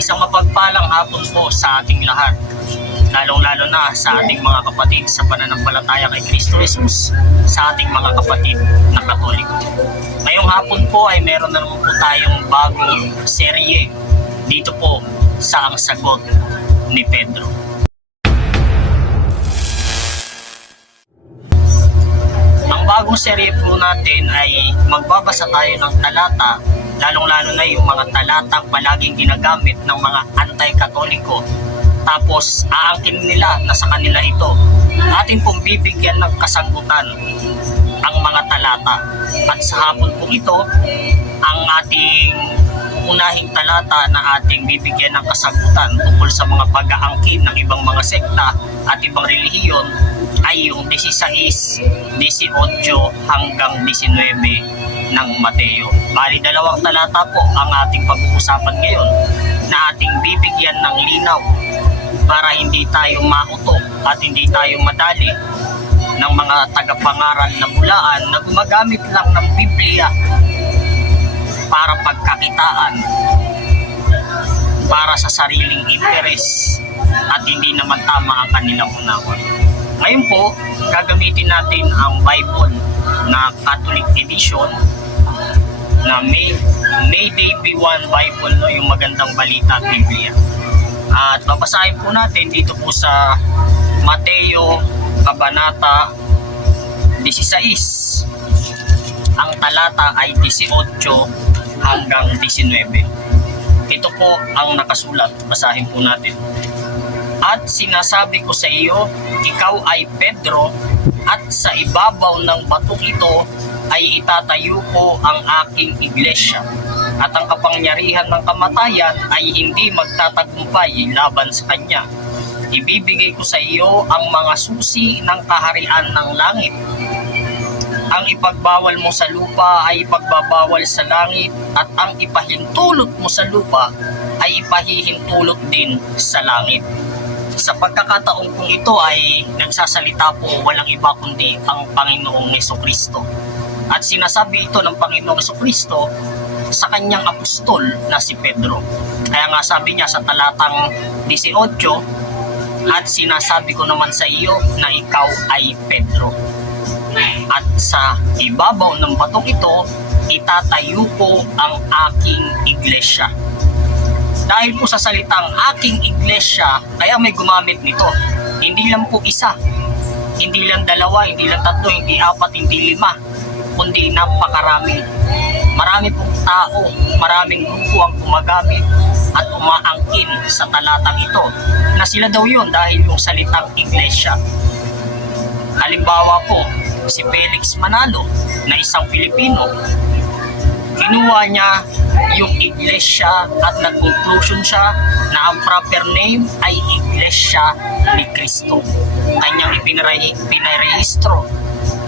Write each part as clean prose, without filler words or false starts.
Isang mapagpalang hapon po sa ating lahat, lalong-lalo na sa ating mga kapatid sa pananampalataya kay Kristo Jesus, sa ating mga kapatid na Katoliko. Ngayong hapon po ay meron na naman po tayong bagong serye dito po sa Ang Sagot ni Pedro. Ang bagong serye po natin ay magbabasa tayo ng talata, lalong-lalo na yung mga talatang palaging ginagamit ng mga anti-katoliko. Tapos aangkin nila na sa kanila ito. Atin pong bibigyan ng kasagutan ang mga talata. At sa hapon po ito, ang ating unahing talata na ating bibigyan ng kasagutan tungkol sa mga pag-aangkin ng ibang mga sekta at ibang relihiyon ay yung 16, 18 hanggang 19 ng Mateo. Bali, dalawang talata po ang ating pag-uusapan ngayon na ating bibigyan ng linaw para hindi tayo mautok at hindi tayo madali ng mga tagapangaral na bulaan na gumagamit lang ng Biblia para pagkakitaan, para sa sariling interes at hindi naman tama ang kanilang unawa. Ngayon po, gagamitin natin ang Bible na Catholic Edition na May Day Be One Bible, no, yung magandang balita at Biblia. At babasahin po natin dito po sa Mateo Kabanata 16. Ang talata ay 18 hanggang 19. Ito po ang nakasulat. Basahin po natin. At sinasabi ko sa iyo, ikaw ay Pedro, at sa ibabaw ng batong ito ay itatayo ko ang aking iglesia, at ang kapangyarihan ng kamatayan ay hindi magtatagumpay laban sa kanya. Ibibigay ko sa iyo ang mga susi ng kaharian ng langit. Ang ipagbawal mo sa lupa ay ipagbabawal sa langit, at ang ipahintulot mo sa lupa ay ipahihintulot din sa langit. Sa pagkakataon kong ito ay nagsasalita po walang iba kundi ang Panginoong Jesucristo. At sinasabi ito ng Panginoong Jesucristo sa kanyang apostol na si Pedro. Kaya nga sabi niya sa talatang 18, at sinasabi ko naman sa iyo na ikaw ay Pedro. At sa ibabaw ng batong ito, itatayo ko ang aking iglesia. Dahil po sa salitang aking iglesia, kaya may gumamit nito. Hindi lang po isa, hindi lang dalawa, hindi lang tatlo, hindi apat, hindi lima, kundi napakarami. Marami pong tao, maraming grupo ang gumagamit at umaangkin sa talatang ito na sila daw yun dahil yung salitang iglesia. Halimbawa po, si Felix Manalo na isang Pilipino, kinuha niya yung iglesia at nag-conclusion siya na ang proper name ay Iglesia ni Cristo. Kanyang ipinarehistro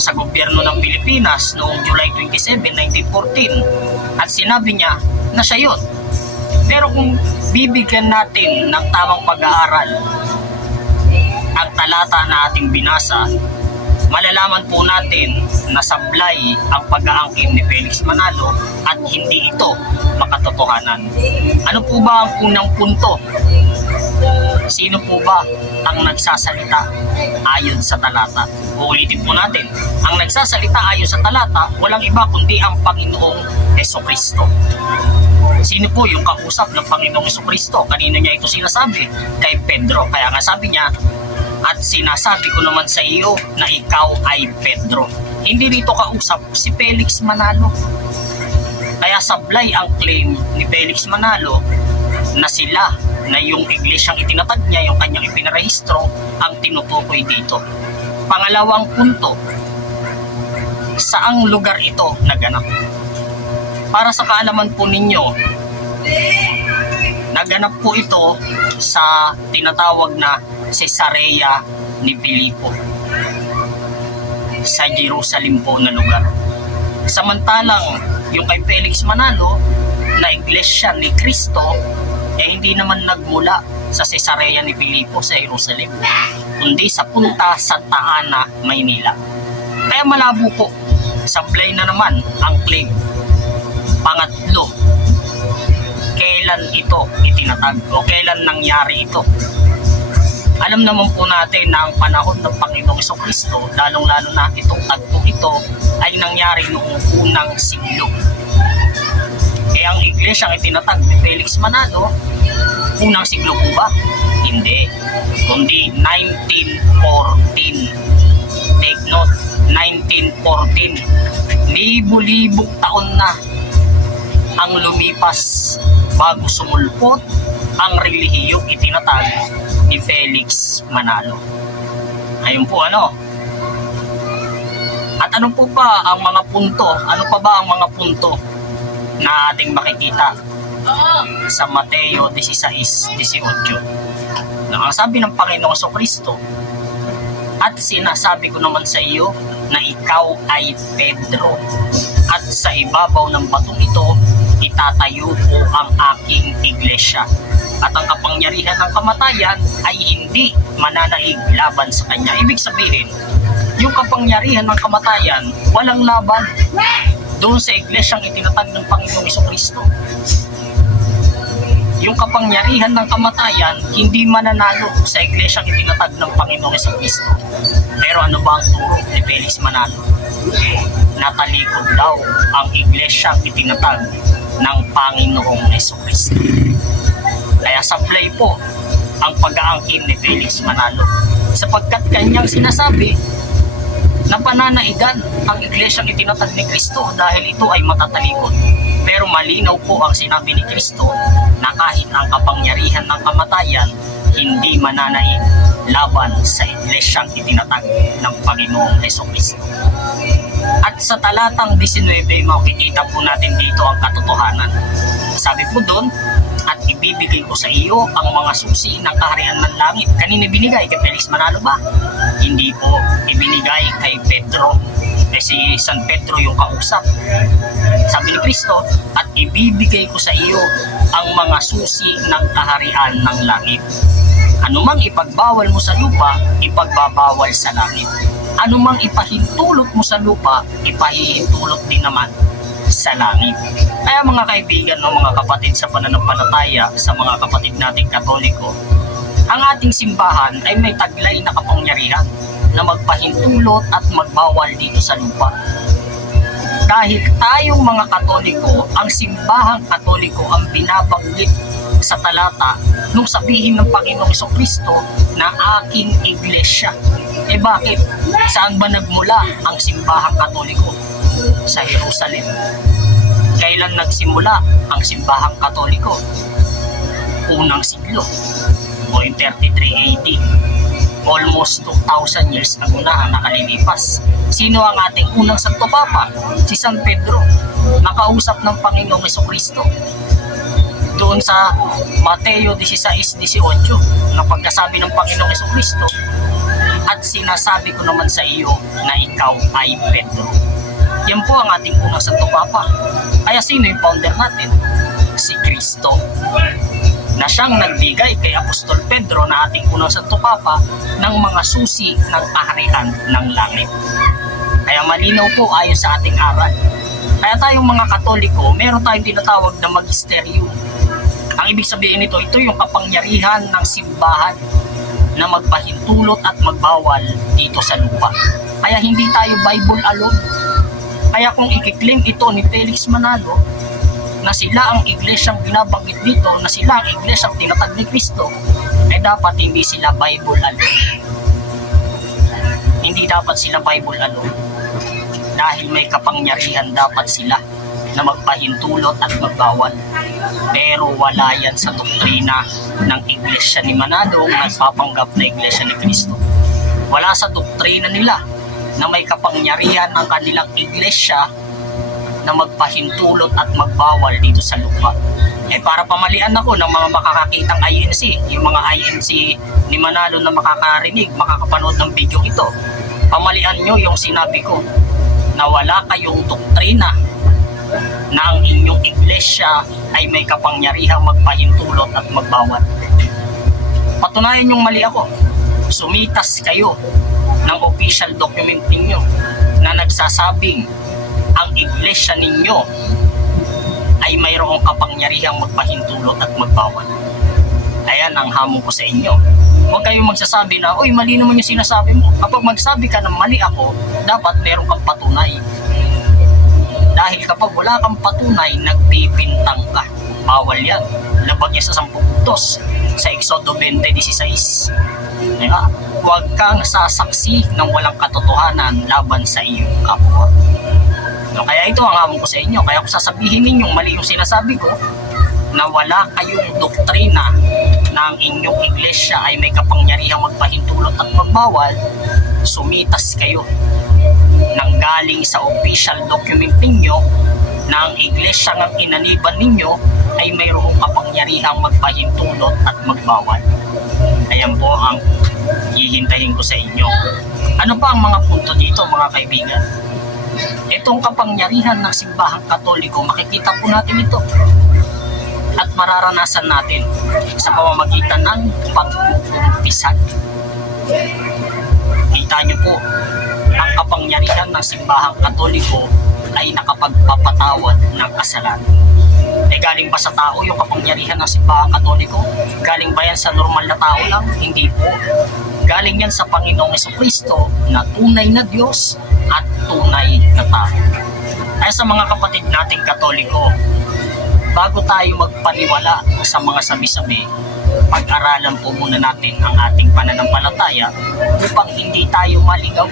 sa gobyerno ng Pilipinas noong July 27, 1914, at sinabi niya na siya yun. Pero kung bibigyan natin ng tamang pag-aaral ang talata na ating binasa, malalaman po natin na sablay ang pag-aangkin ni Felix Manalo at hindi ito makatotohanan. Ano po ba ang unang punto? Sino po ba ang nagsasalita ayon sa talata? Uulitin po natin. Ang nagsasalita ayon sa talata, walang iba kundi ang Panginoong Jesucristo. Sino po yung kausap ng Panginoong Jesucristo? Kanino niya ito sinasabi? Kay Pedro. Kaya nga sabi niya, at sinasabi ko naman sa iyo na ikaw ay Pedro. Hindi rito kausap si Felix Manalo. Kaya sablay ang claim ni Felix Manalo na sila, na yung iglesyang itinatag niya, yung kanyang ipinarehistro, ang tinutukoy dito. Pangalawang punto, saang lugar ito naganap? Para sa kaalaman po ninyo, naganap po ito sa tinatawag na Cesarea ni Filipo, sa Jerusalem po na lugar. Samantalang yung kay Felix Manalo na iglesia ni Cristo hindi naman nagmula sa Cesarea ni Filipo sa Jerusalem, kundi sa Punta Santa Ana, Maynila. Kaya malabo po, sablay na naman ang claim. Pangatlo, kailan ito itinatag o kailan nangyari ito. Alam naman po natin na ang panahon ng Panginoong Jesucristo, lalong-lalo na itong tagpo ito, ay nangyari noong unang siglo. Eh ang iglesyang itinatag ni Felix Manalo, unang siglo po ba? Hindi. Kundi 1914. Take note, 1914. Libo-libong taon na ang lumipas bago sumulpot ang relihiyong itinatag ni Felix Manalo. Ayun po ano. At ano po pa ang mga punto? Ano pa ba ang mga punto na ating makikita sa Mateo 16:18? Ang sabi ng Panginoong Jesucristo, at sinasabi ko naman sa iyo na ikaw ay Pedro, at sa ibabaw ng batong ito itatayo ko ang aking iglesia, at ang kapangyarihan ng kamatayan ay hindi mananaig laban sa kanya. Ibig sabihin, yung kapangyarihan ng kamatayan walang laban doon sa iglesyang itinatag ng Panginoong Jesucristo. Yung kapangyarihan ng kamatayan hindi mananalo sa iglesyang itinatag ng Panginoong Jesucristo. Pero ano ba ang turo ni Felix Manalo? Natalikod daw ang iglesyang itinatag ng Panginoong Jesucristo. Kaya sablay po ang pag-aangkin ni Felix Manalo, sapagkat kanyang sinasabi na pananaigan ang iglesyang itinatag ni Kristo dahil ito ay matatalikod. Pero malinaw po ang sinabi ni Kristo na kahit ang kapangyarihan ng kamatayan hindi mananaig laban sa iglesyang itinatag ng Panginoong Jesucristo. At sa talatang 19, makikita po natin dito ang katotohanan. Sabi po doon, at ibibigay ko sa iyo ang mga susi ng kaharian ng langit. Kanina binigay? Kay Felix Manalo ba? Hindi po, ibinigay kay Pedro. Si San Pedro yung kausap. Sabi ni Kristo, at ibibigay ko sa iyo ang mga susi ng kaharian ng langit. Anumang ipagbawal mo sa lupa, ipagbabawal sa langit. Anumang ipahintulot mo sa lupa, ipahihintulot din naman sa langit. Kaya mga kaibigan, mga kapatid sa pananampalataya, sa mga kapatid nating Katoliko, ang ating simbahan ay may taglay na kapangyarihan na magpahintulot at magbawal dito sa lupa. Dahil tayong mga Katoliko, ang simbahang Katoliko ang binabanggit sa talata nung sabihin ng Panginoong Jesucristo na aking iglesia. Eh bakit? Saan ba nagmula ang simbahang Katoliko? Sa Jerusalem. Kailan nagsimula ang simbahang Katoliko? Unang siglo o in 33 AD. Almost 2,000 years ago na ang nakalilipas. Sino ang ating unang Santo Papa? Si San Pedro, nakausap ng Panginoong Jesucristo doon sa Mateo 16:18 na pagkasabi ng Panginoong Jesucristo, at sinasabi ko naman sa iyo na ikaw ay Pedro. Yan po ang ating unang Santo Papa. Kaya sino yung founder natin? Si Kristo, na siyang nagbigay kay Apostol Pedro na ating unang Santo Papa ng mga susi ng kaharian ng langit. Kaya malinaw po ayon sa ating aral. Kaya tayong mga Katoliko, meron tayong tinatawag na magisterium. Ang ibig sabihin nito, ito yung kapangyarihan ng simbahan na magpahintulot at magbawal dito sa lupa. Kaya hindi tayo Bible alone. Kaya kung ikiklaim ito ni Felix Manalo na sila ang iglesyang binabanggit dito, na sila ang iglesyang tinatag ni Kristo, eh dapat hindi sila Bible alone. Hindi dapat sila Bible alone. Dahil may kapangyarihan dapat sila na magpahintulot at magbawal. Pero wala yan sa doktrina ng iglesia ni Manalo, nagpapanggap na iglesia ni Kristo. Wala sa doktrina nila na may kapangyarihan ng kanilang iglesia na magpahintulot at magbawal dito sa lupa. Eh para pamalian ako ng mga makakakitang INC, yung mga INC ni Manalo na makakarinig, makakapanood ng video ito, pamalian nyo yung sinabi ko na wala kayong doktrina na ang inyong iglesia ay may kapangyarihang magpahintulot at magbawal. Patunayan yung mali ako. Sumitas kayo ng official document ninyo na nagsasabing ang iglesia ninyo ay ay mayroong kapangyarihang magpahintulot at magbawal. Ayan ang hamon ko sa inyo. Huwag kayong magsasabi na, uy, mali naman yung sinasabi mo. Kapag magsabi ka na mali ako, dapat meron kang patunay. Dahil kapag wala kang patunay, nagpipintang ka. Bawal yan. Labag niya sa 10 utos sa Exodo 20:16. Kaya, huwag kang sasaksi ng walang katotohanan laban sa iyong kapwa. No, kaya ito ang hamon ko sa inyo. Kaya kung sasabihin ninyong mali yung sinasabi ko, na wala kayong doktrina na ang inyong iglesia ay may kapangyarihang magpahintulot at magbawal, sumitas kayo nang galing sa official document ninyo na ang iglesia ng inaniban ninyo ay mayroong kapangyarihang magpahintulot at magbawal. Ayan po ang hihintayin ko sa inyo. Ano pa ang mga punto dito, mga kaibigan? Itong kapangyarihan ng simbahang Katoliko, makikita po natin ito at mararanasan natin sa pamamagitan ng pagkukumpisan. Kita niyo po, ang kapangyarihan ng simbahang Katoliko ay nakapagpapatawad ng kasalanan. Galing ba sa tao yung kapangyarihan ng simbahang Katoliko? Galing ba yan sa normal na tao lang? Hindi po. Galing yan sa Panginoong Jesucristo na tunay na Diyos at tunay na tao. Kaya sa mga kapatid nating Katoliko, bago tayo magpaniwala sa mga sabi-sabi, pag-aralan po muna natin ang ating pananampalataya upang hindi tayo maligaw.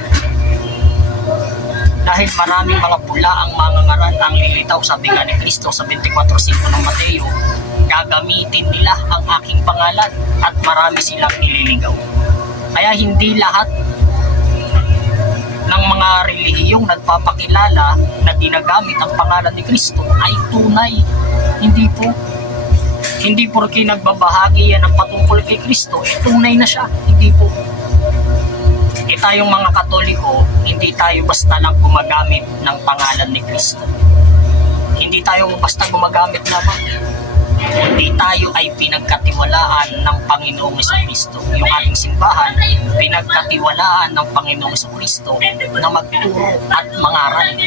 Dahil maraming mga bula ang mangangaral ang lilitaw, sabi nga ni Kristo sa 24:5 ng Mateo, gagamitin nila ang aking pangalan at marami silang ililigaw. Kaya hindi lahat ng mga relihiyong nagpapakilala na ginagamit ang pangalan ni Kristo ay tunay. Hindi po. Hindi porke nagbabahagi yan ng patungkol kay Kristo, tunay na siya. Hindi po. Tayong mga Katoliko, hindi tayo basta lang gumagamit ng pangalan ni Kristo. Hindi tayo basta gumagamit lamang. Hindi tayo ay pinagkatiwalaan ng Panginoong Jesucristo. Yung ating simbahan, pinagkatiwalaan ng Panginoong Jesucristo na magturo at mangaral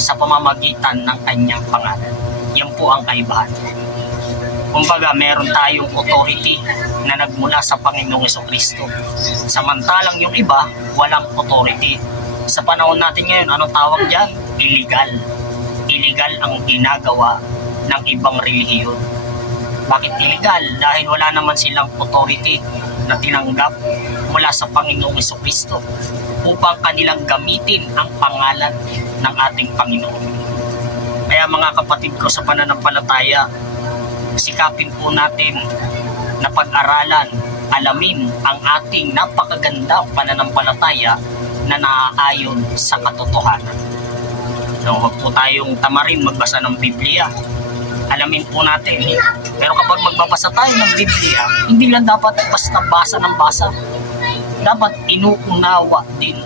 sa pamamagitan ng kanyang pangalan. Yan po ang kaibahan. Kumbaga, meron tayong authority na nagmula sa Panginoong Jesucristo. Samantalang yung iba, walang authority. Sa panahon natin ngayon, anong tawag dyan? Illegal. Illegal ang ginagawa ng ibang relihiyon. Bakit illegal? Dahil wala naman silang authority na tinanggap mula sa Panginoong Jesucristo upang kanilang gamitin ang pangalan ng ating Panginoon. Kaya mga kapatid ko sa pananampalataya, sikapin po natin na pag-aralan, alamin ang ating napakagandang pananampalataya na naaayon sa katotohanan. So, huwag po tayong tamarin magbasa ng Biblia. Alamin po natin. Pero kapag magbabasa tayo ng Biblia, hindi lang dapat basta basa ng basa. Dapat inuunawa din.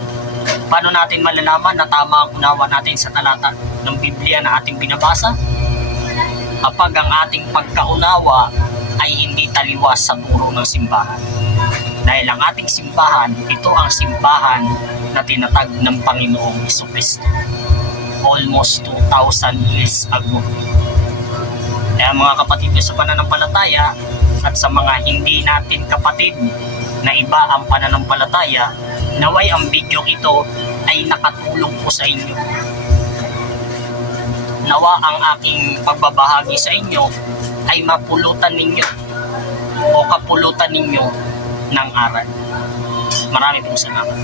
Paano natin malalaman na tama ang unawa natin sa talata ng Biblia na ating binabasa? Kapag ang ating pagkaunawa ay hindi taliwas sa turo ng simbahan. Dahil ang ating simbahan, ito ang simbahan na tinatag ng Panginoong Jesucristo. Almost 2,000 years ago. Kaya mga kapatid sa pananampalataya at sa mga hindi natin kapatid na iba ang pananampalataya, naway ang video ito ay nakatulong po sa inyo. Nawa ang aking pagbabahagi sa inyo ay mapulutan ninyo o kapulutan ninyo ng aral. Marami pong salamat.